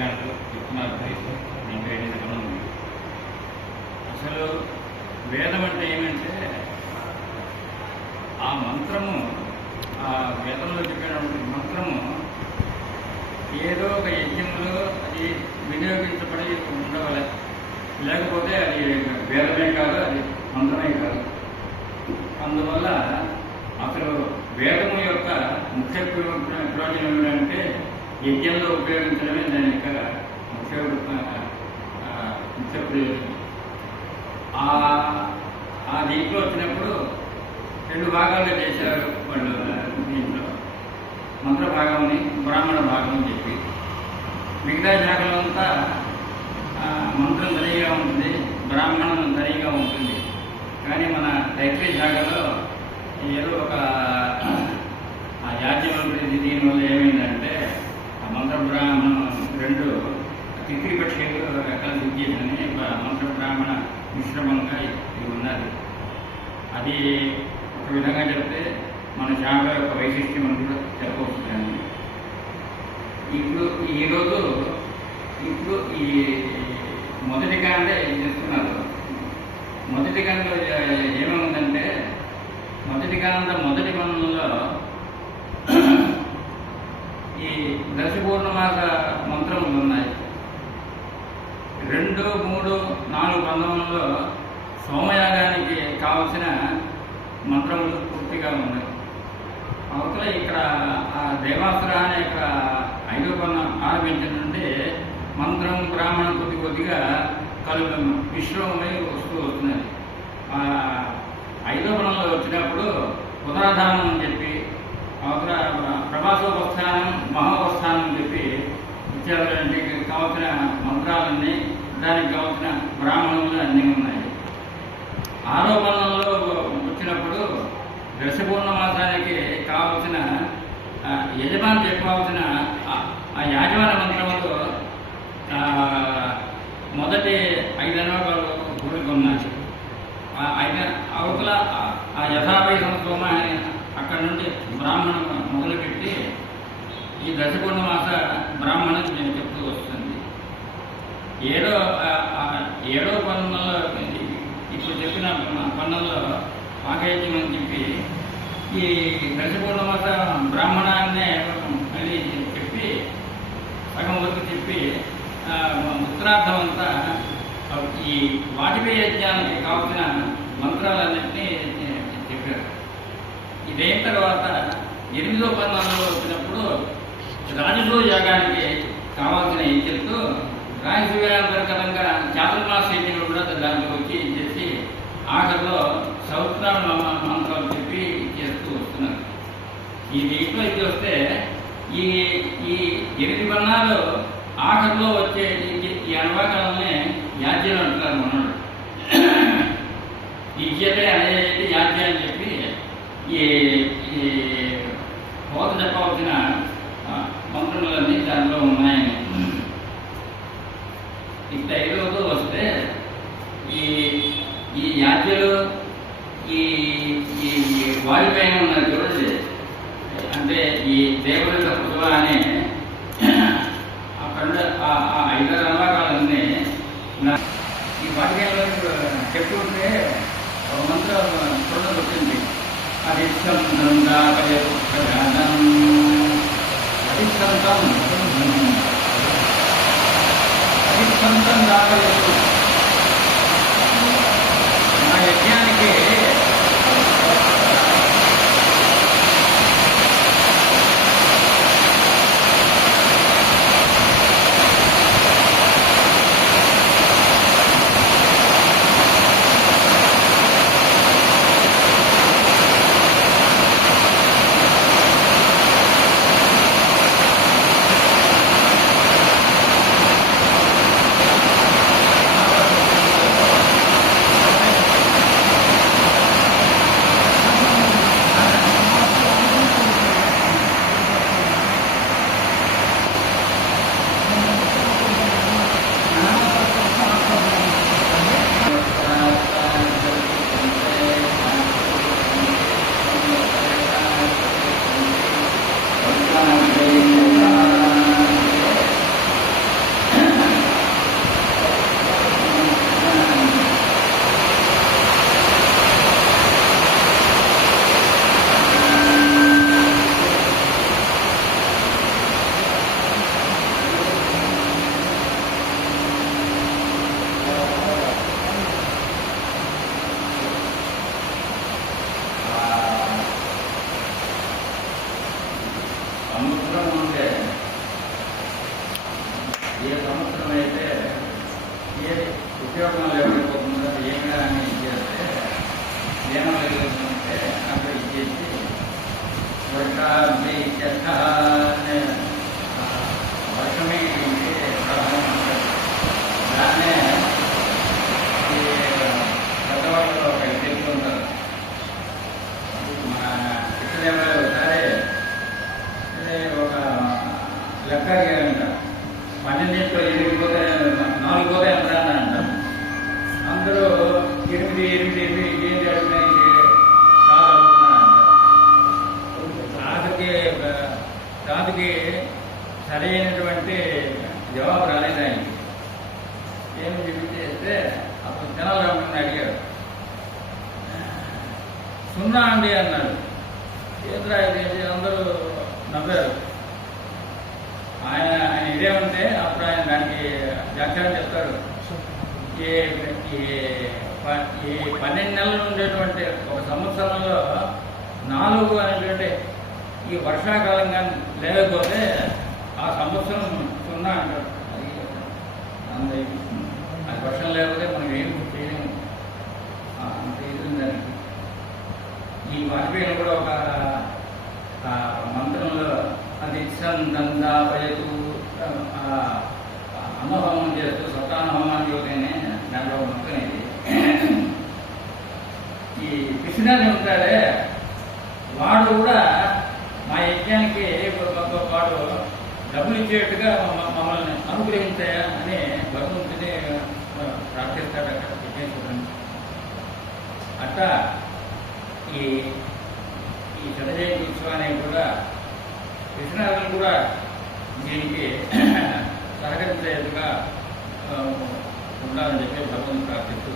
దాంట్లో చెప్తున్నారు. అసలు వేదం అంటే ఏమంటే ఆ మంత్రము, ఆ వేదంలో చెప్పినటువంటి మంత్రము ఏదో ఒక యజ్ఞంలో అది వినియోగించబడి ఉండవలే, లేకపోతే అది వేదమే కాదు, అది మంత్రమే కాదు. అందువల్ల అసలు వేదము యొక్క ముఖ్య ప్రయోజనం ఏంటంటే యజ్ఞంలో ఉపయోగించడమే దాని యొక్క ముఖ్య ప్రయోజనం. ఆ దీంట్లో వచ్చినప్పుడు 2 భాగాలుగా చేశారు వాళ్ళు. దీంట్లో మంత్ర భాగంని, బ్రాహ్మణ భాగం అని చెప్పి, మిగతా శాఖలో అంతా మంత్రం తనిగా ఉంటుంది, బ్రాహ్మణం తనిగా ఉంటుంది. కానీ మన తైత్రీయ శాఖలో ఏదో ఒక యాజ్యం ఉంటుంది. దీనివల్ల ఏమైందంటే ఆ మంత్ర బ్రాహ్మణం 2 తిత్రిపక్షులు రకాల విద్యని మంత్ర బ్రాహ్మణ మిశ్రమంగా ఇది ఉన్నది. అది ఒక విధంగా చెప్తే మన శాఖ యొక్క వైశిష్ట్యం అని కూడా చెప్పవచ్చు. ఇప్పుడు ఈ మొదటి కాండే ఏం చేస్తున్నారు, మొదటి కాండలో ఏమేముందంటే మొదటి కాండ మొదటి మంత్రంలో ఈ దశపూర్ణమాస మంత్రములు ఉన్నాయి. 2, 3, 4 బంధములలో సోమయాగానికి కావలసిన మంత్రములు పూర్తిగా ఉన్నాయి. అవతల ఇక్కడ ఆ దేవాసురాన్ని ఇక్కడ 5వ బంధం ఆరంభించిన నుండి మంత్రం బ్రాహ్మణం కొద్దిగా మిశ్రమమై వస్తున్నది. 5వ బంధంలో వచ్చినప్పుడు ఉదాధానం అని చెప్పి, అవతల ప్రభాసోపస్థానం, మహోపస్థానం అని చెప్పి ఇత్యాదులంటే కావలసిన మంత్రాలన్నీ, దానికి కావలసిన బ్రాహ్మణులు అన్నీ ఉన్నాయి. 6వ బంధంలో వచ్చినప్పుడు దశపూర్ణమాసానికి కావలసిన యజమాని చెప్పవలసిన ఆ యాజమాన మంత్రములు మొదటి 5 అనుభవాలు గురికి ఉన్నాయి. అవతల ఆ యథాభై సంవత్సరం అని అక్కడ నుండి బ్రాహ్మణం మొదలుపెట్టి ఈ దశపూర్ణమాస బ్రాహ్మణం నేను చెప్తూ వస్తుంది. 7వ పన్నంలో ఇప్పుడు చెప్పిన పన్నంలో పాకయజ్ఞం అని చెప్పి ఈ దశపూర్ణమాస బ్రాహ్మణాన్నే మళ్ళీ చెప్పి సగం వరకు చెప్పి ఉత్తరార్థం అంతా ఈ వాజపేయ యజ్ఞానికి కావాల్సిన మంత్రాలన్నింటినీ చెప్పారు. ఇదైన తర్వాత 8వ పన్నంలో వచ్చినప్పుడు రాజసూయ యాగానికి కావాల్సిన యజ్ఞంతో రాజసూయాంతర్గతంగా చాతుర్మాస యజ్ఞం కూడా దాంట్లో వచ్చి చేసి ఆఖరిలో సౌత్రాల మంత్రాలు చెప్పి చేస్తూ వస్తున్నారు. ఈ దీంట్లో ఇది వస్తే ఈ 8 పన్నాలు ఆఖరిలో వచ్చే ఈ అనువాకాలనే యాజ్యం అంటున్నారు. మనోడు ఇజ్జతే అనేది యాజ్యం అని చెప్పి ఈ కోత చెప్పవలసిన మంత్రులన్నీ దాంట్లో ఉన్నాయని. ఇక 5వది వస్తే ఈ యాజ్యలు ఈ వాయుపైన ఉన్నది చూడండి, అంటే ఈ దేవుడి కృప అనే అక్కడ ఆ 5 అనువాకాలన్నీ ఈ వాటిలో చెప్తుంటే ఒక మంత్రం చూడడం వచ్చింది. అధిష్టంతం దాపలేదు. నా యజ్ఞానికి అడిగారంట. 12 8 పోతాయి, 4 పోతాయి ఎంత అంట. అందరూ 8 8 8 ఏం అడుగుతున్నాయి కాదు అడుగుతున్నారంట. రాజుకి సరైనటువంటి జవాబు రాలేదు ఆయనకి. ఏమి చెబితే అప్పుడు తెనాలి అడిగాడు. 0 అండి అన్నాడు. ఏంద్రా ఇది? అందరూ నవ్వారు. ఆయన ఇదేమంటే అప్పుడు ఆయన దానికి వ్యాఖ్యానం చెప్తాడు. ఈ 12 నెలలు ఉండేటువంటి ఒక సంవత్సరంలో 4 అనేటువంటి ఈ వర్షాకాలం కానీ లేకపోతే ఆ సంవత్సరం 0 అంటారు. అది వర్షం లేకపోతే మనం ఏం చేయలేము. అంత ఇది దానికి. ఈ వాజ్పేయిని కూడా ఒక మంత్రంలో అది సందాపయతు అన్నహోమం చేస్తూ సతానహోమాన్ని యోగనే దాంట్లో మంత్రం ఇది. ఈ కృష్ణాన్ని ఉంటాడే వాడు కూడా మా యజ్ఞానికి వాడు డబ్బులు ఇచ్చేట్టుగా మమ్మల్ని అనుగ్రహించాయా అని భగవంతుని ప్రార్థిస్తాడు అక్కడ విఘ్నేశ్వరుని. అట్లా ఈ శతజయంతి ఉత్సవాన్ని కూడా కృష్ణాలను కూడా దీనికి సహకరించేట్టుగా ఉండాలని చెప్పి భగవంతుని ప్రార్థిస్తూ